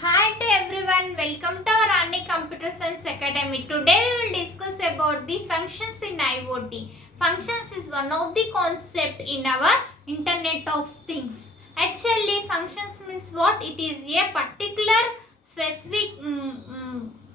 Hi to everyone, welcome to our Annie Computer Science Academy. Today we will discuss about the functions in IoT. Functions is one of the concept in our Internet of Things. Actually, functions means what? It is a particular specific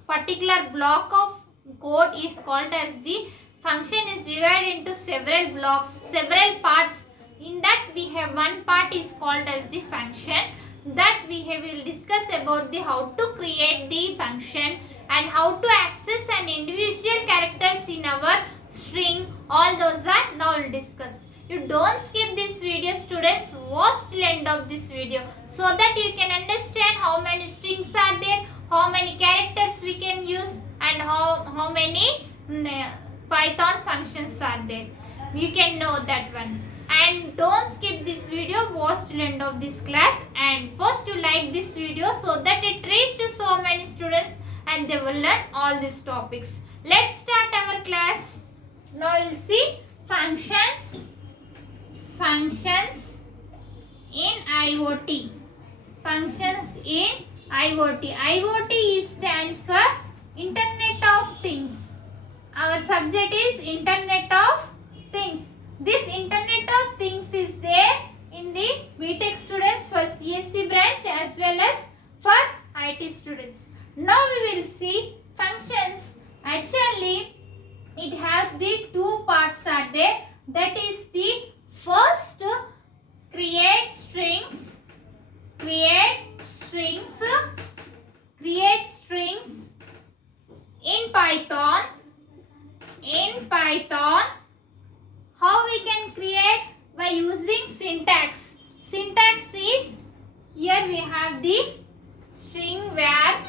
particular block of code is called as the function is divided into several blocks, several parts. In that we have one part is called as the function. That we will discuss about the how to create the function and how to access an individual characters in our string. All those are now we'll discuss. You don't skip this video, students. Watch till end of this video so that you can understand how many strings are there, how many characters we can use, and how many Python functions are there. You can know that one. And don't skip this video, watch till end of this class, and first to like this video so that it reaches to so many students and they will learn all these topics. Let's start our class. Now we'll see functions in IoT. Functions in IoT. IoT stands for Internet of Things. Our subject is Internet of Things. This Internet of Things is there in the B.Tech students for CSC branch as well as for IT students. Now we will see functions. Actually, it has the two parts are there. That is the first create strings in Python. How we can create? By using syntax. Syntax is, here we have the string var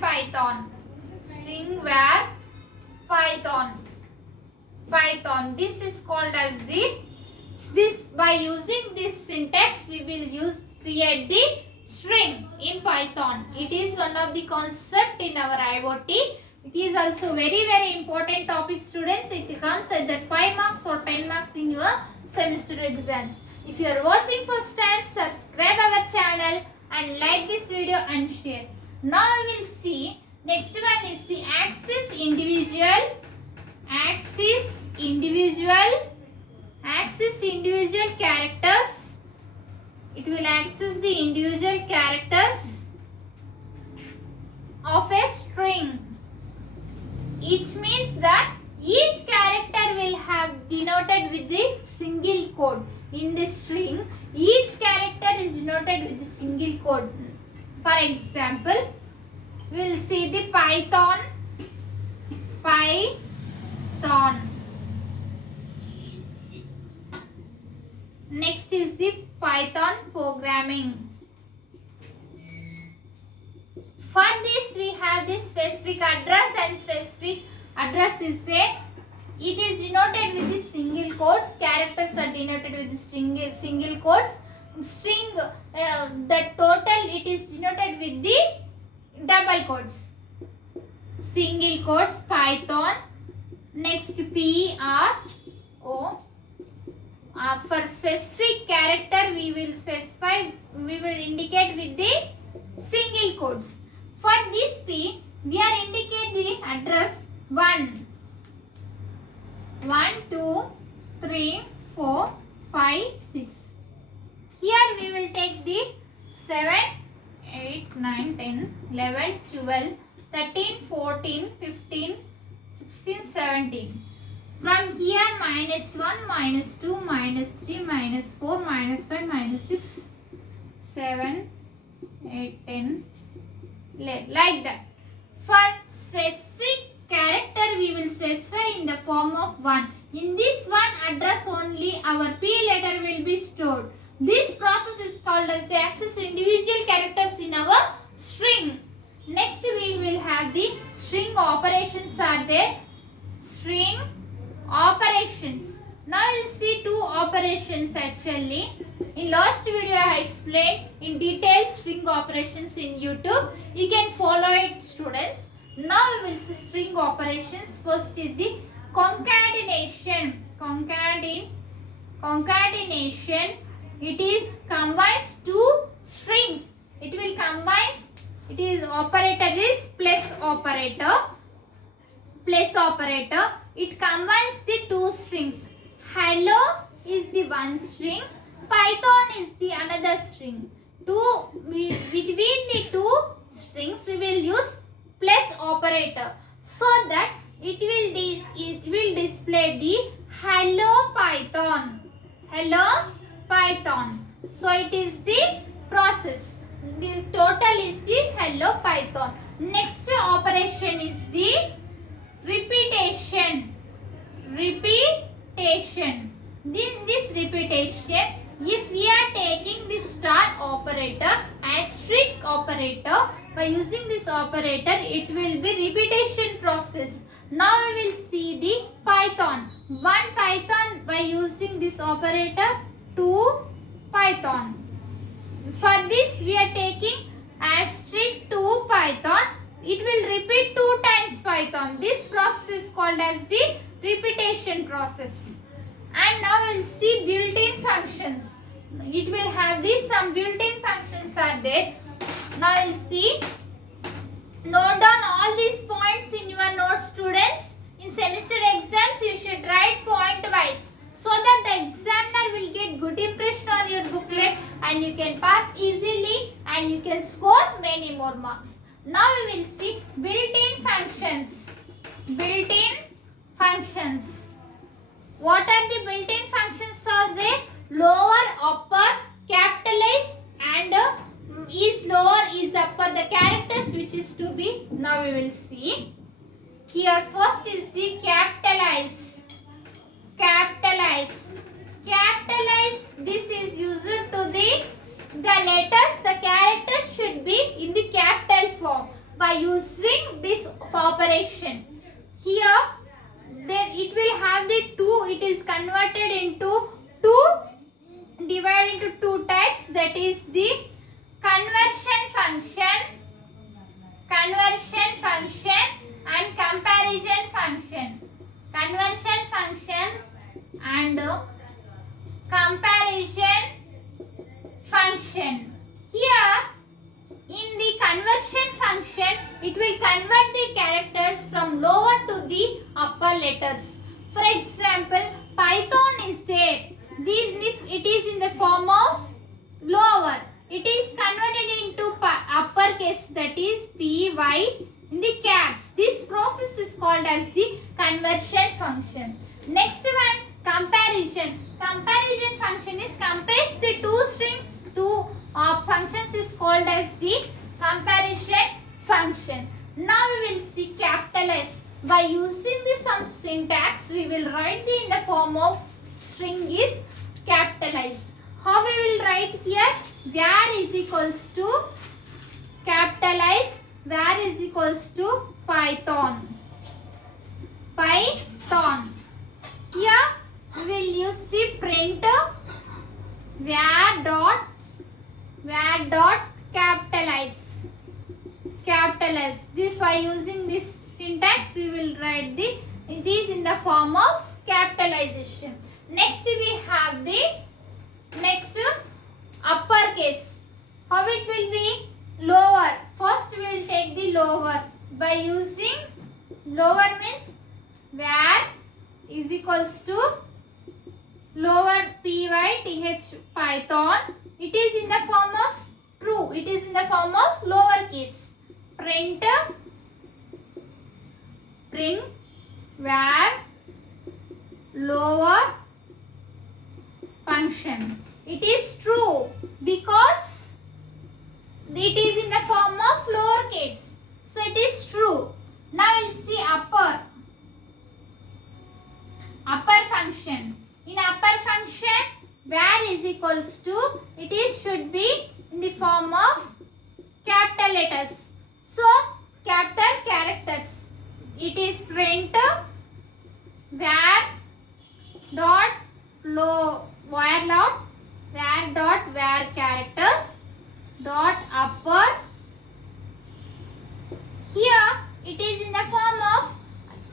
Python. This is called as by using this syntax we will create the string in Python. It is one of the concept in our IoT. It is also very important topic, students. It comes at the 5 marks or 10 marks in your semester exams. If you are watching first time, subscribe our channel and like this video and share. Now we will see next one is the access individual characters. It will access the individual characters of a string. It means that each character will have denoted with the single code. In this string, each character is denoted with the single code. For example, we will see the Python. Next is the Python programming. For this we have this specific address, and specific address is where it is denoted with the single quotes. Characters are denoted with the single quotes. String, the total it is denoted with the double quotes. Single quotes Python. Next PRO. For specific character we will indicate with the single quotes. For this P, we are indicate the address 1, 2, 3, 4, 5, 6. Here we will take the 7, 8, 9, 10, 11, 12, 13, 14, 15, 16, 17. From here -1, -2, -3, -4, -5, -6, 7, 8, 10. Like that. For specific character we will specify in the form of 1. In this one address only our P letter will be stored. This process is called as the access individual characters in our string. Next we will have the string operations are there. String operations. Now you will see two operations actually. In last video I explained in detail string operations in YouTube. You can follow it, students. Now we will see string operations. First is the concatenation. Concatenation. It is combines two strings. It operator, it combines the two strings. Hello is the one string, Python is the another string. Between the two strings we will use plus operator, so that it will display the hello Python. So it is the process. The total is the hello Python. Next operation is the repetition. This repetition, if we are taking the star operator, asterisk operator, by using this operator, it will be repetition process. Now we will see the Python. One Python by using this operator, two Python. For this we are taking asterisk 2 Python. It will repeat 2 times Python. This process is called as the repetition process. And now we will see built-in functions. It will have some built-in functions are there. Now we will see. Note down all these points in your notes, students. In semester exams you should write point wise, so that the examiner will get good impression on your booklet and you can pass easily and you can score many more marks. Now we will see built-in functions. What are the built-in functions are there? Lower, upper, capitalize, and is lower, is upper, the characters which is to be. Now we will see. Here first is the capitalize. This is used to the letters, the characters should be in the capital form by using this operation. Here it will have the two, it is converted into two, divided into two types, that is the conversion function and comparison function. Conversion function and comparison function. Here in the conversion function, it will convert the characters from lower to the upper letters. For example, Python is there. It is in the form of lower. It is converted into uppercase, that is PY in the caps. This process is called as the conversion function. Next one, comparison. Comparison function is compares the two strings, two functions is called as the comparison function. Now we will see capitalize. By using some syntax, we will write in the form of string is capitalize. How we will write here? Var is equals to capitalize. Var is equals to Python. Here we will use the print var dot capitalize. This, by using this syntax, we will write it is in the form of capitalization. Next we have the uppercase. How it will be? Lower. First we will take the lower. By using lower means var is equals to lower pyth Python. It is in the form of true. It is in the form of lower case. Print var lower function. It is true because it is in the form of lower case. So it is true. Now we will see upper function. In upper function, var is equals to, should be in the form of capital letters. So capital characters. It is print var characters dot upper. Here it is in the form of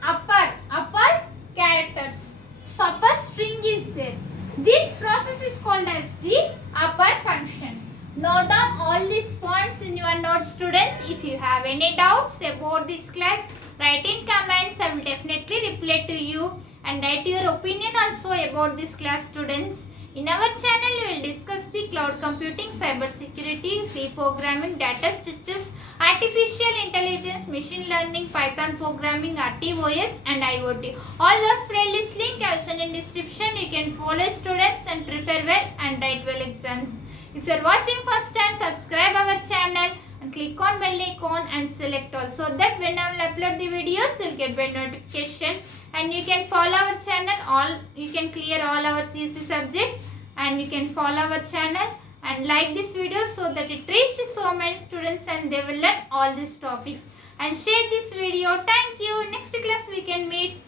upper characters. So upper string is there. This process is called as the upper function. Note down all these points in your notes, students. If you have any doubts about this class, write in comments. I will definitely reply to you, and write your opinion also about this class, students. In our channel, we will discuss the cloud computing, cyber security, C programming, data structures, artificial intelligence, machine learning, Python programming, RTOS and IoT. All those playlist link I will send in description. You can follow students and prepare well and write well exams. If you are watching first time, subscribe our channel and click on bell icon and select all, so that when I will upload the videos, you will get bell notification. And you can follow our channel. You can clear all our CSC subjects, and you can follow our channel and like this video so that it reached so many students and they will learn all these topics. And share this video. Thank you. Next class we can meet.